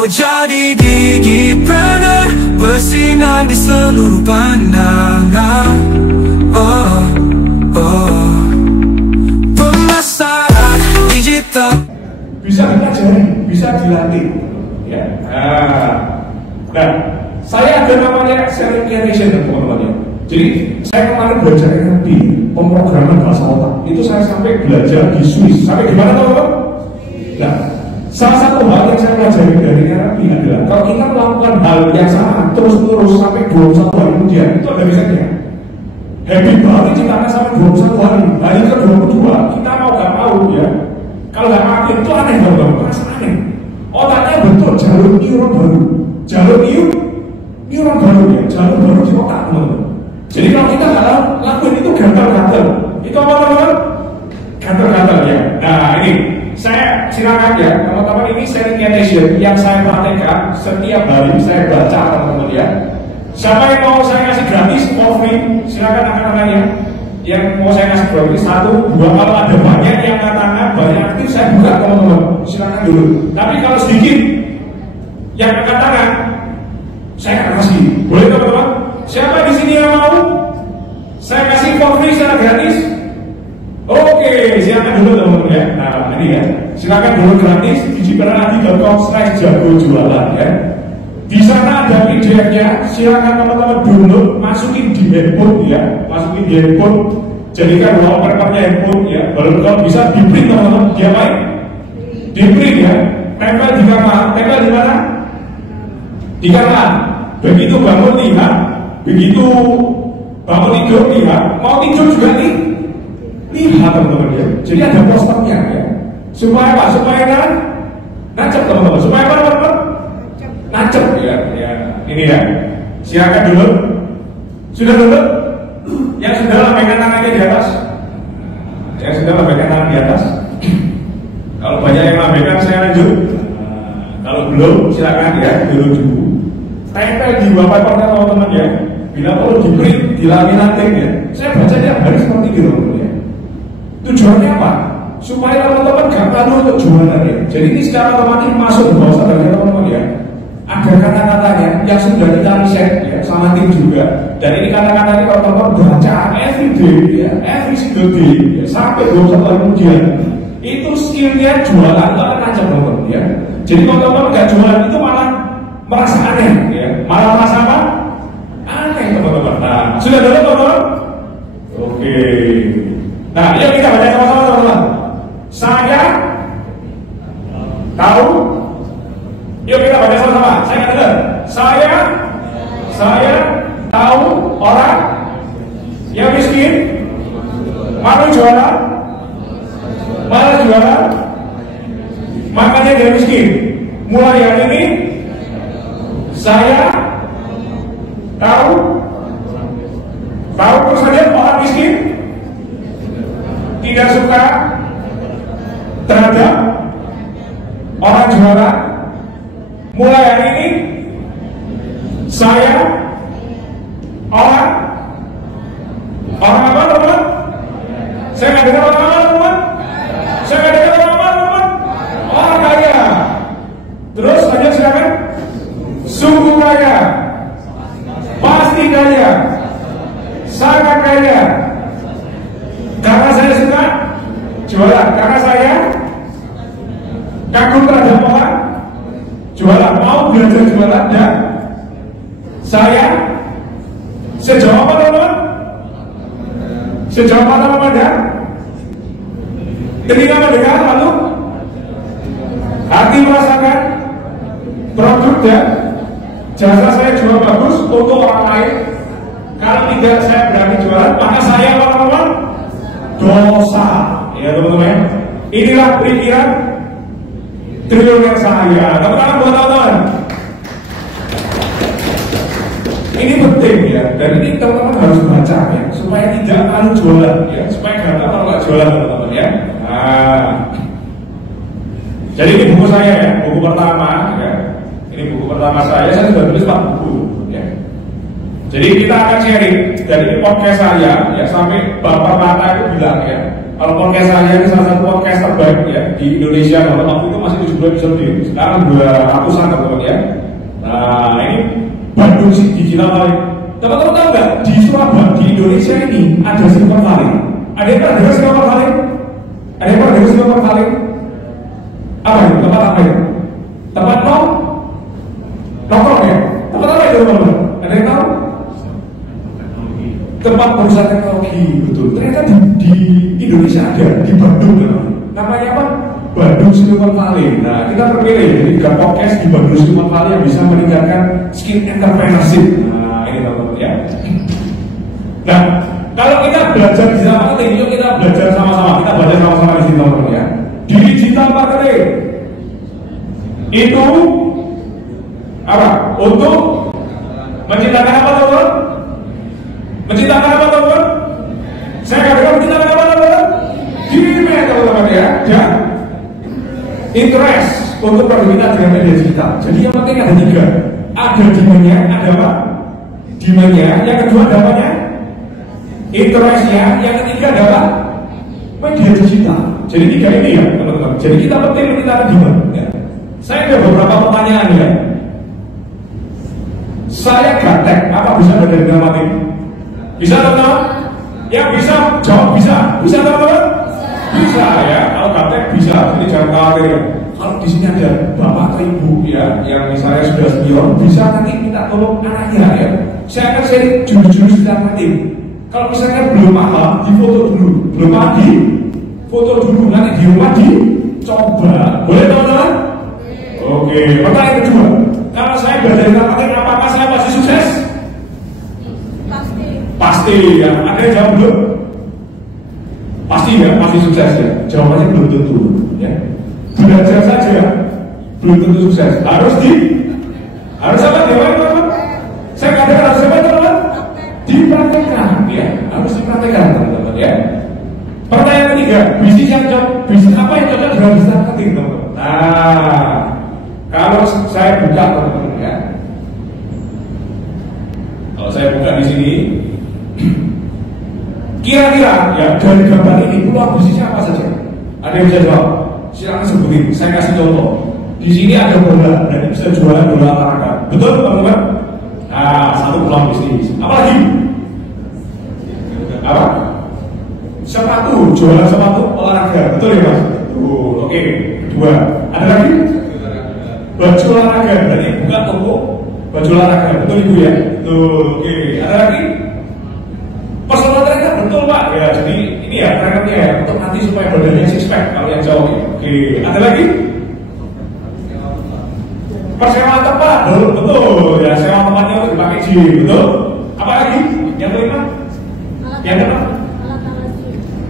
Aku jadi digipreneur, bersinar di seluruh pandangan. Oh, oh. Pemasaran digital bisa dipelajari, bisa dilatih ya. Nah, saya ada namanya selling creation teman-teman ya. Jadi saya kemarin belajar NLP, pemrograman bahasa otak. Itu saya sampai belajar di Swiss. Sampai gimana teman-teman? Nah, salah satu hal yang saya pelajari dari NLP adalah kalau kita melakukan hal yang sama terus-menerus sampai 21 hari kemudian, itu ada risetnya. Habit baru diciptakan sampai 21 hari. Hari ke-22 kita mau gak mau ya. Kalau gak aktif itu aneh teman-teman, merasa aneh. Otaknya bentuk jalur neuron baru. Jalur neuron baru ya, jalur baru di otak teman-teman. Jadi kalau kita nggak lakuin itu gatal-gatal. Itu apa teman-teman? Gatal-gatal ya. Nah ini saya silakan ya teman-teman, ini sharing meditation yang saya praktekkan setiap hari saya baca teman-teman ya. Siapa yang mau saya kasih gratis for free silakan akan ya. Yang mau saya kasih gratis 1, 2, kalau ada banyak yang katakan banyak aktif saya buka teman-teman, silakan dulu. Tapi kalau sedikit yang katakan saya akan kasih, boleh teman-teman? Siapa di sini yang mau saya kasih for free secara gratis? Oke, silakan dulu teman-teman ya. Nah ini ya, silakan dulu gratis digipreneur.com/jagojualan ya. Di sana ada PDF-nya, silakan teman-teman download, masukin di handphone ya, masukin di handphone, jadikan wallpapernya handphone ya. Kalau bisa di print teman-teman, diapain? Di print ya, tempel di kamar, tempel di mana? Di kamar. Begitu bangun lihat, begitu bangun tidur lihat, mau tidur juga nih, lihat teman-teman ya. Jadi ada posternya ya. Supaya apa? Supaya kan nancep teman-teman. Supaya apa teman-teman? Nancep ya. Ini ya. Silakan dulu. Sudah dulu? Yang sudah lambaikan tangannya di atas. Yang sudah lambaikan tangan di atas. Kalau banyak yang lambaikan saya lanjut. Kalau belum silakan ya dulu. Tempel di wallpapernya teman-teman ya. Bila perlu di print, dilaminating ya. Saya baca tiap hari seperti itu teman-teman ya. Tujuannya apa? Supaya teman-teman gak tahu untuk jualan ya. Jadi ini secara otomatis masuk ke bawah sadarnya teman-teman ya. Ada kata-katanya yang sudah kita riset ya, sama tim juga. Dan ini kata-kata ini kalau teman-teman baca every day ya, every single day ya, sampai 21 hari kemudian, itu skillnya jualan itu akan lancar teman-teman ya. Jadi kalau teman-teman gak jualan itu malah merasa aneh ya. Malah merasa apa? Aneh teman-teman. Nah, sudah dulu teman-teman? Oke. Nah, yuk kita baca sama-sama teman-teman. Saya tahu. Yuk kita baca sama-sama. Saya akan dengar. Saya tahu orang yang miskin, malu jualan, malas jualan, makanya dia miskin. Mulai hari ini saya tahu terus saja orang miskin tidak suka terhadap orang jualan. Mulai hari ini saya orang apa teman-teman? Saya nggak dengar orang apa teman-teman? Saya nggak dengar orang apa teman-teman? Orang kaya. Terus lanjut silakan. Sungguh kaya, pasti kaya, sangat kaya. Karena saya suka jualan, karena saya kagum terhadap orang jualan, mau belajar jualan dan saya sejauh apa teman-teman? Sejauh apa teman-teman ya? Ketika mendengar lalu hati merasakan produk dan jasa saya jual bagus untuk orang lain. Kalau tidak saya berani jualan, maka saya teman-teman dosa ya teman-teman. Inilah pikiran triliuner saya. Teman-teman buat teman-teman, ini penting ya. Dan ini teman-teman harus baca ya, supaya tidak malu jualan ya, supaya nggak tahu kalau nggak jualan teman-teman ya. Nah, jadi ini buku saya ya, buku pertama ya. Ini buku pertama saya sudah tulis 4 buku ya. Jadi kita akan sharing dari podcast saya ya, sampai Bapak Mata itu bilang ya, kalau podcast saya ini salah satu podcast terbaik ya di Indonesia. Kalau waktu itu masih 17 episode, sekarang 200-an teman-teman Silicon Valley. Teman-teman tahu nggak di Surabaya, di Indonesia ini ada Silicon Valley? Ada yang pernah dengar Silicon Valley? Ada yang pernah dengar Silicon Valley? Apa itu? Tempat apa itu? Tempat nongkrong ya? Tempat apa itu teman-teman? Ada yang tahu? Tempat perusahaan teknologi, betul. Ternyata di Indonesia ada, di Bandung namanya apa? Bandung Silicon Valley. Nah, kita terpilih jadi 3 podcast di Bandung Silicon Valley yang bisa meningkatkan skill entrepreneurship. Nah, ini teman-teman ya. Nah, kalau kita belajar digital marketing, yuk kita belajar sama-sama. Kita belajar sama-sama di sini teman-teman ya. Di digital marketing itu apa? Untuk menciptakan apa teman-teman? Menciptakan apa teman-teman? Saya katakan menciptakan apa teman-teman? Demand teman-teman ya. Dan interest untuk produk kita dengan media digital. Jadi yang penting ada 3. Ada demand-nya, ada apa? Demand-nya. Yang kedua ada apanya? Interest-nya. Yang ketiga adalah media digital. Jadi 3 ini ya teman-teman. Jadi kita penting menciptakan demand ya. Saya ada beberapa pertanyaan ya. Saya gaptek, apa bisa belajar digital marketing? Bisa teman-teman? Yang bisa jawab bisa. Bisa teman-teman? Bisa ya. Kalau gaptek bisa. Jadi jangan khawatir ya. Kalau di sini ada bapak atau ibu ya, yang misalnya sudah senior, bisa nanti minta tolong anaknya ya. Saya akan share jurus-jurus digital marketing. Kalau misalnya belum paham, difoto dulu. Belum paham, foto dulu. Nanti di rumah dicoba. Boleh teman-teman? Oke. Pertanyaan kedua. Kalau saya belajar digital marketing, apakah saya pasti sukses? Pasti ya. Ada yang jawab belum? Pasti ya, pasti sukses ya. Jawabannya belum tentu ya. Belajar saja belum tentu sukses. Harus apa teman-teman? Saya katakan harus apa teman-teman? Dipraktekkan ya. Harus dipraktekkan teman-teman ya. Pertanyaan ketiga, bisnis apa yang cocok dengan digital marketing teman-teman? Nah, kalau saya buka teman-teman ya. Kalau saya buka di sini, kira-kira ya dari gambar ini peluang bisnisnya apa saja? Ada yang bisa jawab? Silakan sebutin. Saya kasih contoh. Di sini ada bola dan bisa jualan bola olahraga. Betul teman-teman? Nah, satu peluang bisnis. Apa lagi? Apa? Sepatu, jualan sepatu olahraga. Betul ya mas? Betul. Oke. Kedua, ada lagi? Baju olahraga. Berarti buka toko baju olahraga. Betul ibu ya? Betul. Oke. Ada lagi? Personal trainer, betul pak ya. Jadi ini ya trainernya ya, untuk nanti supaya badannya six pack kalau yang jauh ya. Oke, ada lagi? Persewaan tempat, betul ya, sewa tempatnya untuk dipakai gym, betul. Apa lagi? Yang kelima? Yang kelima?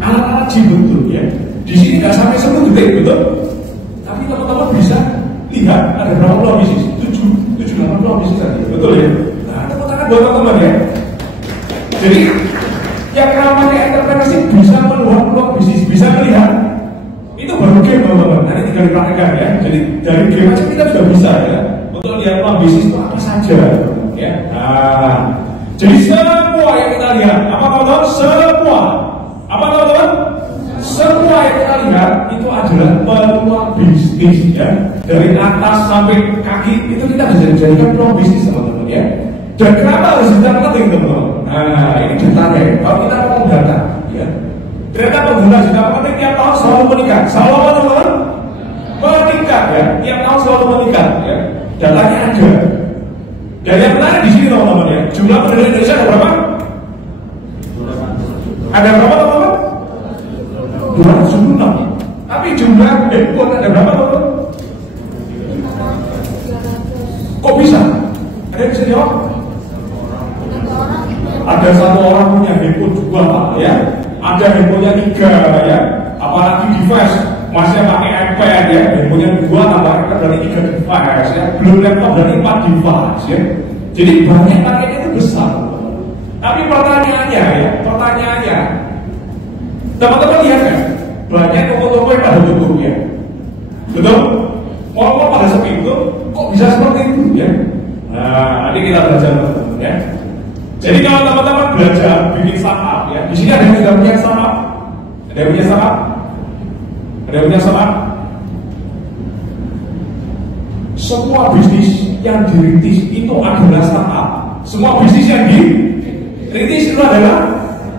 Alat-alat gym, betul ya. Di sini nggak sampai 10 detik, betul. Tapi teman-teman bisa lihat ada berapa peluang bisnis? 7-8 peluang bisnis tadi, betul ya. Nah, tepuk tangan buat teman-teman ya. Jadi yang namanya entrepreneurship bisa melihat peluang bisnis, bisa melihat itu baru game teman-teman. Nanti tinggal dipraktekkan ya. Jadi dari game aja kita sudah bisa ya untuk lihat peluang bisnis itu apa saja ya. Nah, jadi semua yang kita lihat apa teman-teman? Apa teman-teman? Semua yang kita lihat itu adalah peluang bisnis ya. Dari atas sampai kaki itu kita bisa jadikan peluang bisnis teman-teman ya. Dan kenapa harus digital marketing teman-teman? Nah, ini datanya ya. Kalau kita ngomong data ya, ternyata pengguna digital marketing tiap tahun selalu meningkat. Selalu apa teman-teman? Meningkat ya. Tiap tahun selalu meningkat ya. Datanya ada. Dan yang menarik di sini teman-teman ya, jumlah penduduk Indonesia ada berapa? Ada berapa teman-teman? 276. Tapi jumlah handphone ada berapa teman-teman? Kok bisa? Ada yang bisa jawab? Ada satu orang punya handphone 2 pak ya, ada handphonenya 3 ya, apalagi device masih pakai iPad ya, handphonenya 2 tambah iPad berarti 3 device ya, belum laptop berarti 4 device ya. Jadi banyak paketnya itu besar. Tapi pertanyaannya teman-teman lihat kan, banyak toko-toko yang pada tutup ya, betul? Mal-mal pada sepi itu, kok bisa seperti itu ya? Nah, nanti kita belajar teman-teman ya. Jadi kalau teman-teman belajar bikin startup ya, di sini ada yang sudah punya startup, ada yang punya startup, ada yang punya startup. Semua bisnis yang dirintis itu adalah startup. Semua bisnis yang dirintis itu adalah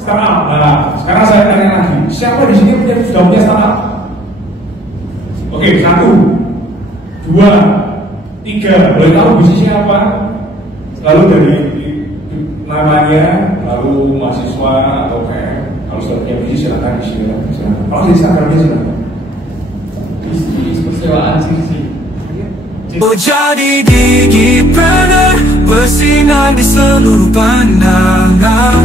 startup. Nah, sekarang saya tanya lagi, siapa di sini sudah punya startup? Oke, 1, 2, 3. Boleh tahu bisnisnya apa? Lalu dari namanya, lalu mahasiswa atau kayak kalau sudah punya bisnis silakan di sini. Kalau di Instagramnya silakan. Bisnis persewaan sih. Jadi digipreneur, bersinar di seluruh pandangan.